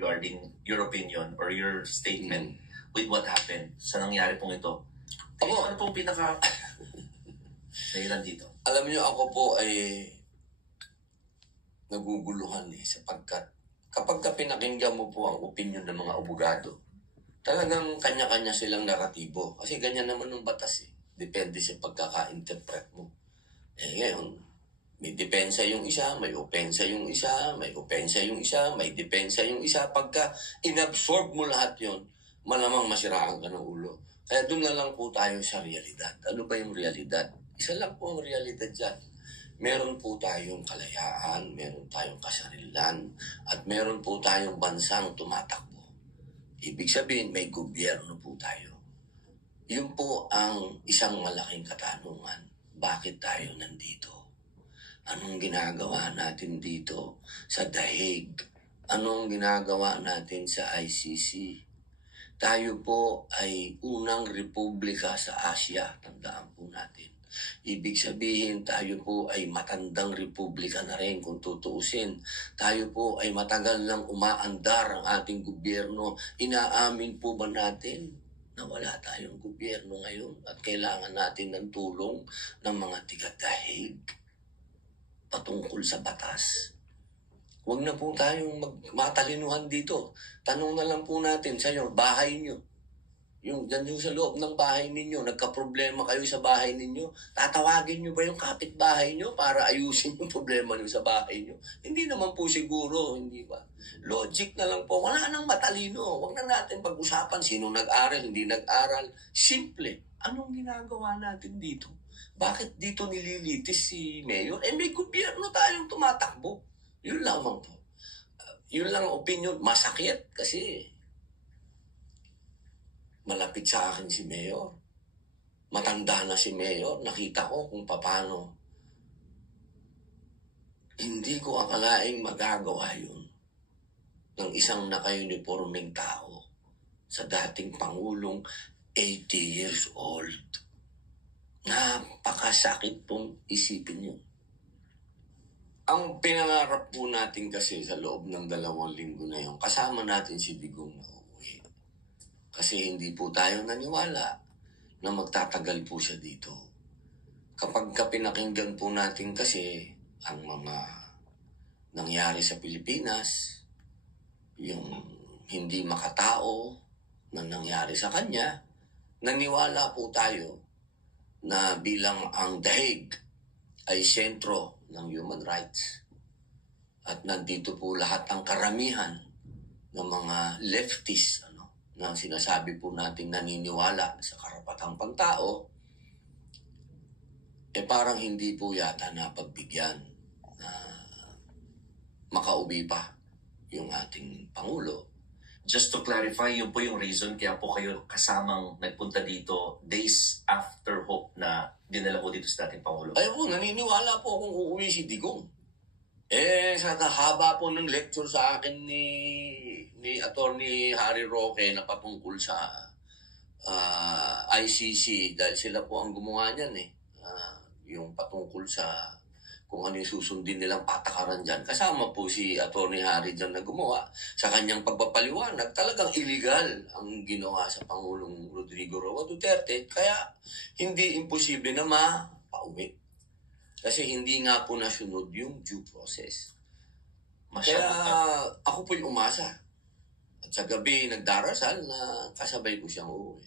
regarding your opinion or your statement with what happened sa nangyari pong ito. Ano pong pinaka dahilan dito? Alam niyo, ako po ay naguguluhan sapagkat kapag pinakinggan mo po ang opinion ng mga abogado, talagang kanya-kanya silang naratibo. Kasi ganyan naman ng batas Depende sa pagkaka-interpret mo. Ngayon, may depensa yung isa, may opensa yung isa, may opensa yung isa, may depensa yung isa. Pagka inabsorb mo lahat yon, malamang masiraan ka ng ulo. Kaya doon na lang po tayo sa realidad. Ano ba yung realidad? Isa lang po ang realidad dyan. Meron po tayong kalayaan, meron tayong kasarilan, at meron po tayong bansang tumatakbo. Ibig sabihin, may gobyerno po tayo. Yun po ang isang malaking katanungan. Bakit tayo nandito? Anong ginagawa natin dito sa Dahig? Anong ginagawa natin sa ICC? Tayo po ay unang republika sa Asia, tandaan po natin. Ibig sabihin, tayo po ay matandang republika na rin kung tutuusin. Tayo po ay matagal nang umaandar ang ating gobyerno. Inaamin po ba natin na wala tayong gobyerno ngayon at kailangan natin ng tulong ng mga tiga-Dahig patungkol sa batas? Huwag na po tayong matalinuhan dito. Tanong na lang po natin sa inyo, bahay nyo. Yung sa loob ng bahay ninyo, nagka-problema kayo sa bahay ninyo, tatawagin nyo ba yung kapitbahay nyo para ayusin yung problema nyo sa bahay nyo? Hindi naman po siguro, hindi ba? Logic na lang po. Wala nang matalino. Huwag na natin pag-usapan sino nag-aral, hindi nag-aral. Simple. Anong ginagawa natin dito? Bakit dito nililitis si Mayor? May gobyerno tayong tumatakbo. Yun lamang po. Yun lang ang opinion. Masakit kasi malapit sa akin si Mayor. Matanda na si Mayor. Nakita ko kung paano. Hindi ko akalaing magagawa yun ng isang naka-uniforming tao sa dating Pangulong 80 years old. Napakasakit pong isipin yun. Ang pinangarap po natin kasi sa loob ng 2 linggo na yun, kasama natin si Digong na uuwi. Kasi hindi po tayo naniwala na magtatagal po siya dito. Kapag pinakinggan po natin kasi ang mga nangyari sa Pilipinas, yung hindi makatao na nangyari sa kanya, naniwala po tayo na bilang ang Dahig ay sentro ng human rights. At nandito po lahat ang karamihan ng mga leftists na sinasabi po natin naniniwala sa karapatang pantao, parang hindi po yata napagbigyan na makauwi pa yung ating Pangulo. Just to clarify, yun po yung reason kaya po kayo kasamang nagpunta dito days after Hope na dinala po dito sa dating Pangulo. Ayun po, naniniwala po kung uuwi si Digong. Sa haba po ng lecture sa akin ni Attorney Harry Roque na patungkol sa ICC dahil sila po ang gumawa niyan yung patungkol sa kung ano yung susundin nilang patakaran dyan. Kasama po si Attorney Harry dyan na gumawa. Sa kanyang pagpapaliwanag, talagang illegal ang ginawa sa Pangulong Rodrigo Roa Duterte. Kaya hindi imposible na mapauwi. Kasi hindi nga po nasunod yung due process. Kaya ako po'y umasa. At sa gabi nagdarasal na kasabay ko siyang uuwi.